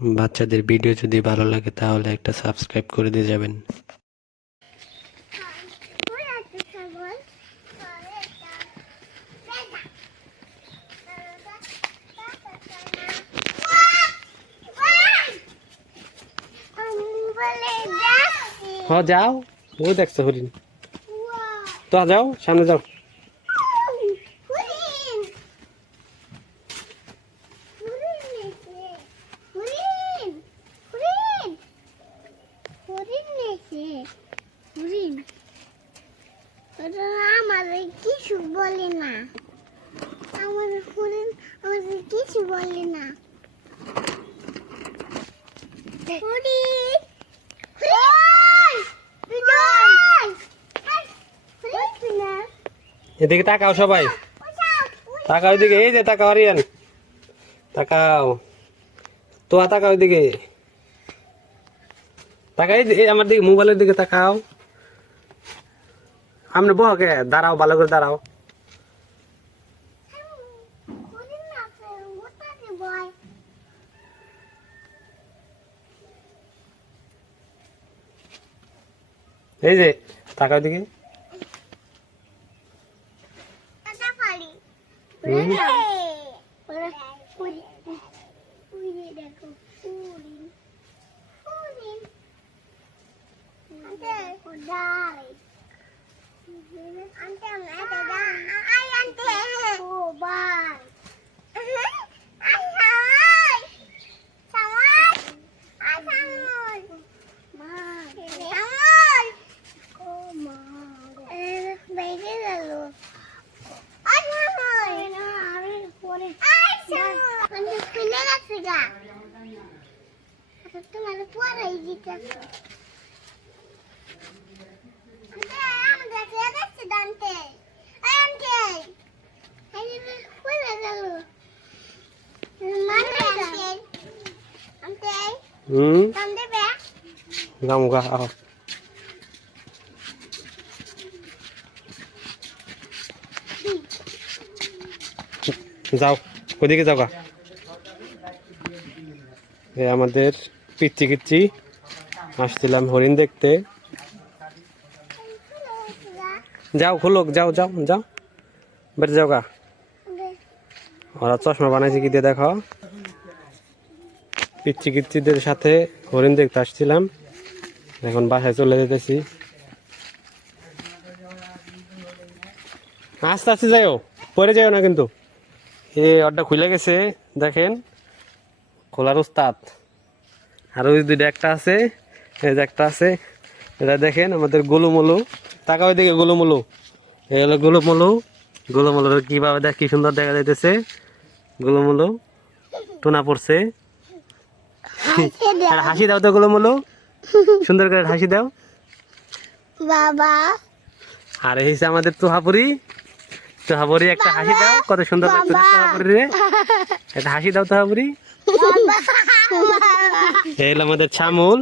বাচ্চাদের ভিডিও যদি ভালো লাগে তাহলে একটা সাবস্ক্রাইব করে দিয়ে যাবেন। হ্যাঁ যাও, ওই দেখছো হরিণ, তো যাও সামনে যাও। আমাদের কিছু বলে না, আমাদের হরিণ আমাদের কিছু বলে না। এদিকে তাকাও সবাই, তাকাও এদিকে, এই যে তাকাও আরিয়ান, তাকাও তো, তাকাও এদিকে, তাকাও এই আমার দিকে, মোবাইলের দিকে তাকাও। আপনি বকে দাঁড়াও, ভালো করে দাঁড়াও। এই যে তাকাও দিকে। Gak ah. যাও ওইদিকে যাও গা। আমাদের পিচ্চি কিচ্চি আসছিলাম হরিণ দেখতে। যাও খুলুক, যাও যাও যাও, বের যাও গা। ওরা চশমা বানাইছে কি দিয়ে দেখো। পিচ্চি কিচ্চিদের সাথে হরিণ দেখতে আসছিলাম, এখন বাসায় চলে যেতেছি। আস্তে আস্তে যাইও, পরে যাইও না কিন্তু। ওটা খুলে গেছে দেখেন, খোলার উস্তাদ। আর ওই দুইটা একটা আছে, এই যে একটা আছে, এটা দেখেন আমাদের গোলুমলু। তাকাও দিকে গোলুমলু, এই হলো গোলুমলু। গোলুমলুর কিভাবে দেখ, কি সুন্দর দেখা যাইতেছে। গোলুমলু টোনা পড়ছে। হাসি দাও তো গোলুমলু, সুন্দর করে হাসি দাও বাবা। আর এই হচ্ছে আমাদের তোহাপুরি। তোহাপুরি একটা হাসি দাও, কত সুন্দর লাগছে তোহাপুরি রে, একটা হাসি দাও তোহাপুরি। এই হলো আমাদের ছামুল।